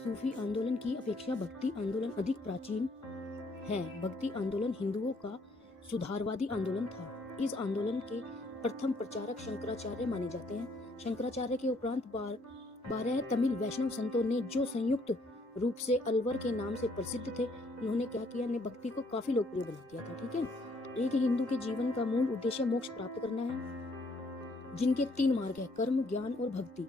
सूफी आंदोलन की अपेक्षा भक्ति आंदोलन अधिक प्राचीन है। भक्ति आंदोलन हिंदुओं का सुधारवादी आंदोलन था। इस आंदोलन के प्रथम प्रचारक शंकराचार्य माने जाते हैं। शंकराचार्य के उपरांत 12 तमिल वैष्णव संतों ने, जो संयुक्त रूप से अलवर के नाम से प्रसिद्ध थे, उन्होंने क्या किया, ने भक्ति को काफी लोकप्रिय बना दिया था। ठीक है। एक हिंदू के जीवन का मूल उद्देश्य मोक्ष प्राप्त करना है, जिनके 3 मार्ग है, कर्म, ज्ञान और भक्ति।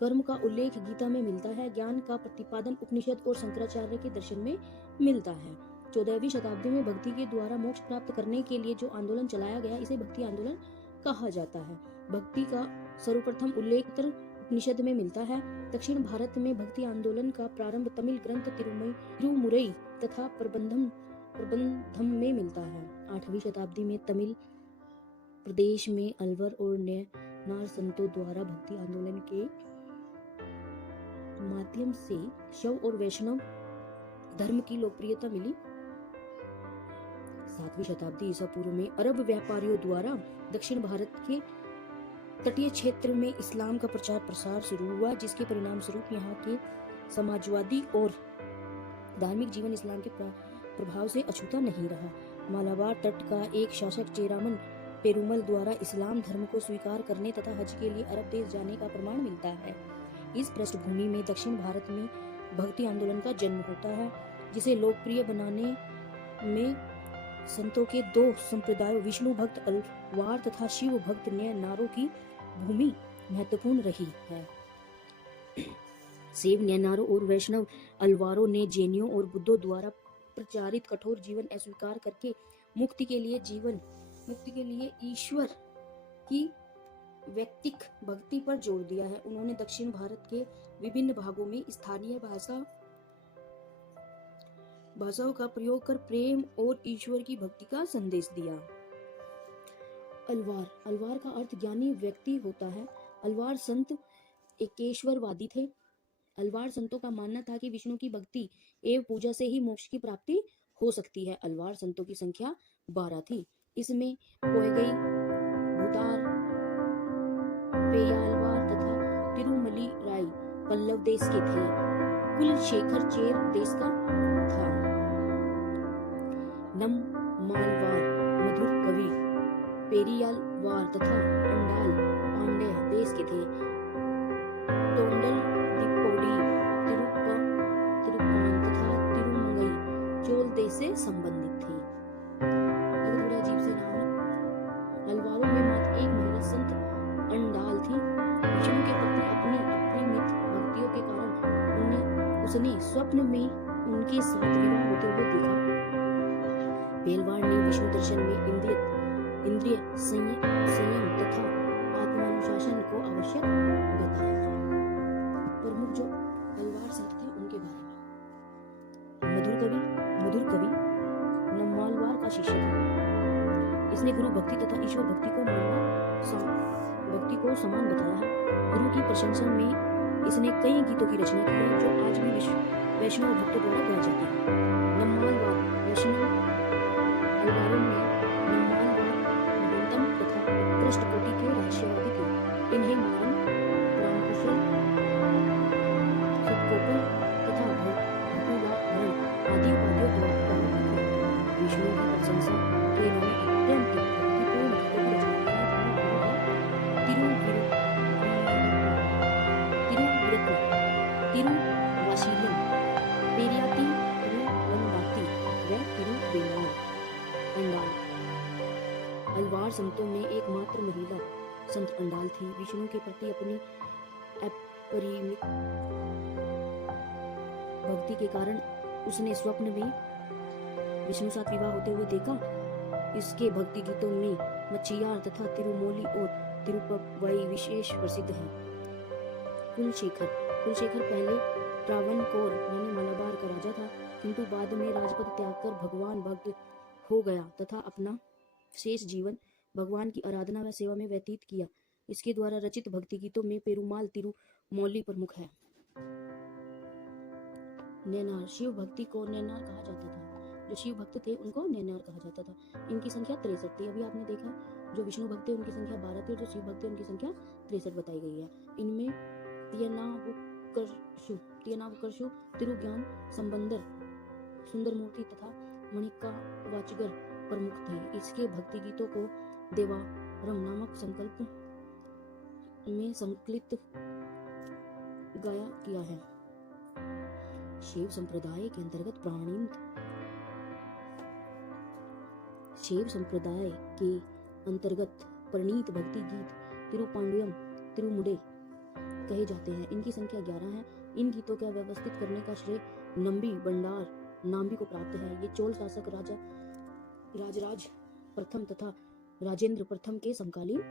कर्म का उल्लेख गीता में मिलता है, ज्ञान का प्रतिपादन उपनिषद और शंकराचार्य के दर्शन में मिलता है। 14वीं शताब्दी में भक्ति के द्वारा मोक्ष प्राप्त करने के लिए जो आंदोलन चलाया गया, इसे भक्ति आंदोलन कहा जाता है। भक्ति का सर्वप्रथम उल्लेख उपनिषद में मिलता है। दक्षिण भारत में भक्ति आंदोलन का प्रारंभ तमिल ग्रंथ तिरुमुरई तथा प्रबंधम में मिलता है। 8वीं शताब्दी में तमिल प्रदेश में अलवर और नयनार संतों द्वारा भक्ति आंदोलन के माध्यम से शैव और वैष्णव धर्म की लोकप्रियता मिली। 7वीं शताब्दी ईसा पूर्व में अरब व्यापारियों द्वारा दक्षिण भारत के तटीय क्षेत्र में इस्लाम का प्रचार प्रसार शुरू हुआ, जिसके परिणाम स्वरूप यहाँ के समाजवादी और धार्मिक जीवन इस्लाम के प्रभाव से अछूता नहीं रहा। मालाबार तट का एक शासक चेरामन पेरुमल द्वारा इस्लाम धर्म को स्वीकार करने तथा हज के लिए अरब देश जाने का प्रमाण मिलता है। इस पृष्ठभूमि में दक्षिण भारत में भक्ति आंदोलन का जन्म होता है, जिसे लोकप्रिय बनाने में संतों के 2 संप्रदायों विष्णु भक्त अलवार तथा शिव भक्त नयनारों की भूमि महत्वपूर्ण रही है। शिव नयनारों और वैष्णव अलवारों ने जैनियों और बुद्धों द्वारा प्रचारित कठोर जीवन अस्वीकार करके मुक्ति के लिए ईश्वर की व्यक्तिक भक्ति पर जोर दिया है। उन्होंने दक्षिण भारत के विभिन्न भागों में स्थानीय भाषाओं का प्रयोग कर प्रेम और ईश्वर की भक्ति का संदेश दिया। अलवार का अर्थ ज्ञानी व्यक्ति होता है। अलवार संत एकेश्वरवादी थे। अलवार संतों का मानना था कि विष्णु की भक्ति एवं पूजा से ही मोक्ष की प्राप्ति हो सकती है। अलवार संतों की संख्या 12 थी। इसमें पोयगई, भूतार, पेयालवार तथा तिरुमली राय पल्लव देश के थे। कुलशेखर चेर देश का था। नम्मालवार मधुर कवि पेरियालवार तथा अंडाल पांड्य देश के थे। टोंडल दिप्पोडी तिरुपान तथा तिरुमंगई चोल देश से संबंधित थे। ये थोड़ा अजीब से नाम है। अलवारों में मात्र एक महिला संत अंडाल थी। विष्णु के प्रति अपनी अपरिमित भक्तियों के कारण उसने स्वप्न में उनके साथ विवाह होते हुए देखा। बेलवार ने विष्णु दर्शन में इंद्रिय संयम तथा आत्मानुशासन को आवश्यक बताया। प्रमुख जो अलवार संत थे उनके बारे में। मधुर कवि नम्मालवार का शिष्य था। इसने गुरु भक्ति तथा ईश्वर भक्ति को समान बताया है। गुरु की प्रशंसा में इसने कई गीतों की रचना की है, जो आज भी वैष्णव भक्तों द्वारा गाए जाते हैं। नम्मालवार वैष्णव अलवारों में नम्मालवार नवीनतम तथा उत्कृष्ट कोटि के रहस्यवादी थे। इन्हें मारन, रामकुशल, सतकोपर तथा भकुला आदि उपाधियों द्वारा गाया था। विष्णु की प्रशंसा के इन्होंने अत्यंत भक्तिपूर्ण गीतों की रचना की है। तिरुवाशीलम, पेरियाती, तिरुवनवाती व तिरुवेंगुर। अंडाल अलवार संतों में एकमात्र महिला संत अंडाल थी। विष्णु के प्रति अपनी अपरिमित भक्ति के कारण उसने स्वप्न में विष्णु साथ विवाह होते हुए देखा। इसके भक्ति गीतों में मच्छियार तथा तिरुमोली और तिरुपवई विशेष प्रसिद्ध हैं। कुलशेखर पहले ट्रावनकोर यानी मलाबार का राजा था, किंतु बाद में राजपद त्याग कर भगवान भक्त हो गया तथा अपना शेष जीवन भगवान की आराधना व सेवा में व्यतीत किया। इसके द्वारा रचित भक्ति गीतों में पेरुमाल तिरुमौली प्रमुख है। नैनार, शिव भक्ति को नैनार कहा जाता था। जो शिव भक्त थे उनको नैनार कहा जाता था। इनकी संख्या 63 थी। अभी आपने देखा, जो विष्णु भक्त थे उनकी संख्या 12 थी, जो शिव भक्त थे उनकी संख्या 63 बताई गई है। इनमें तियनाबुकरशु टियनावकर्षु, तिरुज्ञान संबंदर, सुंदरमूर्ति तथा मणिका वाचगर प्रमुख थे। इसके भक्ति गीतों को देवारम नामक संकल्प में संकलित गाया किया है। शैव संप्रदाय के अंतर्गत प्रणीत भक्ति गीत तिरुपांडियम, तिरुमुडे कहे जाते हैं। इनकी संख्या 11 है। इन गीतों का व्यवस्थित करने का श्रेय नंबी बंडार नाम्बी को प्राप्त है। ये चोल शासक राजराज प्रथम तथा राजेंद्र प्रथम के समकालीन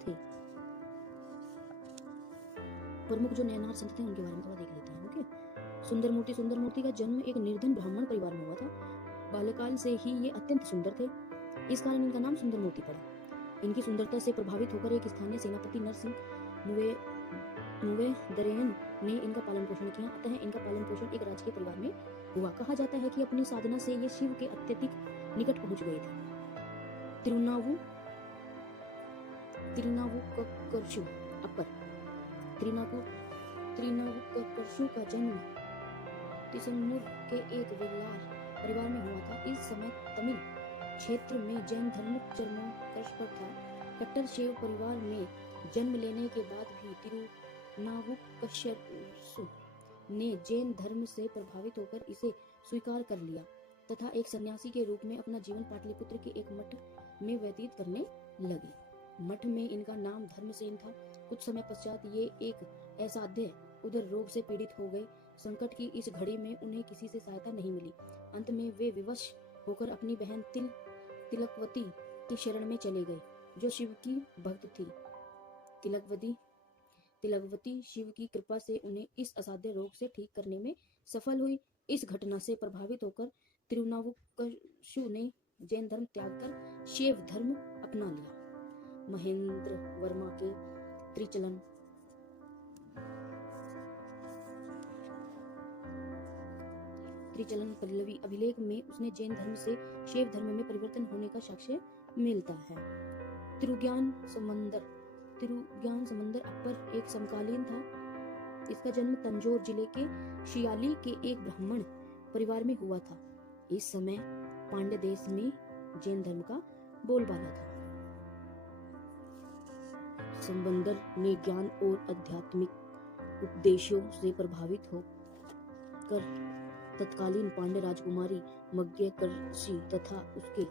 थे। प्रमुख जो नैनार संत थे उनके बारे में थोड़ा देख लेते हैं। ओके, सुंदरमूर्ति का जन्म एक निर्धन ब्राह्मण परिवार में हुआ था। बाल्यकाल से ही ये अत्यंत सुंदर थे, इस कारण इनका नाम सुंदरमूर्ति पड़ा। इनकी सुंदरता से प्रभावित होकर एक स्थानीय सेनापति नरसिंह मुवेदरेयन ने इनका पालन पोषण किया। अतः इनका पालन पोषण एक राजकीय परिवार में हुआ। कहा जाता है कि अपनी साधना से ये शिव के अत्यधिक निकट पहुंच गए थे। त्रिनावुकर्षु का जन्म तिसंगमुर के एक वेल्लार परिवार में हुआ था। इस समय तमिल क्षेत्र में जैन धर्म चरमोत्कर्ष पर था। कट्टर शैव परिवार में जन्म लेने के बाद भी तिरुनावुकर्षु ने जैन धर्म से प्रभावित होकर इसे स्वीकार कर लिया तथा एक सन्यासी के रूप में अपना जीवन पाटलिपुत्र के एक मठ में व्यतीत करने लगे। मठ में इनका नाम धर्मसेन था। कुछ समय पश्चात ये एक असाध्य उदर रोग से पीड़ित हो गए। संकट की इस घड़ी में उन्हें किसी से सहायता नहीं मिली। अंत में वे विवश होकर अपनी बहन तिलकवती की शरण में चले गए, जो शिव की भक्त थी। तिलकवती शिव की कृपा से उन्हें इस असाध्य रोग से ठीक करने में सफल हुई। इस घटना से प्रभावित होकर तिरुनावुकर्षु ने जैन धर्म त्याग कर शैव धर्म अपना लिया। महेंद्र वर्मा के त्रिचलन पल्लवी अभिलेख में उसने जैन धर्म से शैव धर्म में परिवर्तन होने का साक्ष्य मिलता है। तिरुज्ञान समंदर अपर एक समकालीन था। इसका जन्म तंजौर जिले के शियाली के एक ब्राह्मण परिवार में हुआ था। इस समय पांड्य देश में जैन धर्म का बोलबाला था। संबंदर ने ज्ञान और आध्यात्मिक उपदेशों से प्रभावित होकर तत्कालीन पांड्य राजकुमारी मग्गेकर्षी तथा उसके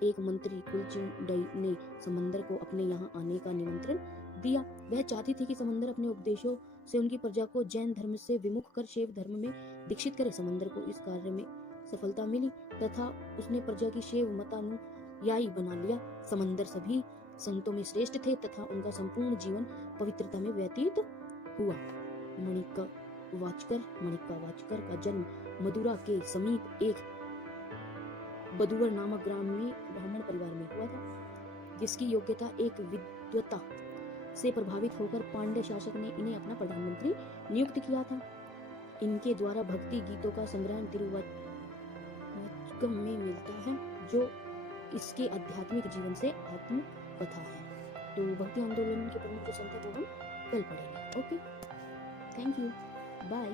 एक मंत्री कुलचिंडई ने समंदर को अपने यहाँ आने का निमंत्रण दिया। वह चाहती थी कि समंदर अपने उपदेशों से उनकी प्रजा को जैन धर्म से विमुख कर शैव धर्म में दीक्षित करे। समंदर को इस कार्य में सफलता मिली तथा उसने प्रजा की शैव मतानुयायी बना लिया। समंदर सभी संतों में श्रेष्ठ थे तथा उनका संपूर्ण जीवन पवित्रता में व्यतीत हुआ। मणिका वाचकर का जन्म मदुरा के समीप एक बदुवर नामक ग्राम में ब्राह्मण परिवार में हुआ था, जिसकी योग्यता एक विद्वता से प्रभावित होकर पांड्य शासक ने इन्हें अपना प्रधानमंत्री नियुक्त किया था। इनके द्वारा भक्ति गीतों का संग्रह तिरुवचकम में मिलता है, जो इसके आध्यात्मिक जीवन से आत्म कथा है। तो भक्ति आंदोलन के प्रमुख जो संत है वो हम कल पढ़ेंगे। Okay, thank you, bye.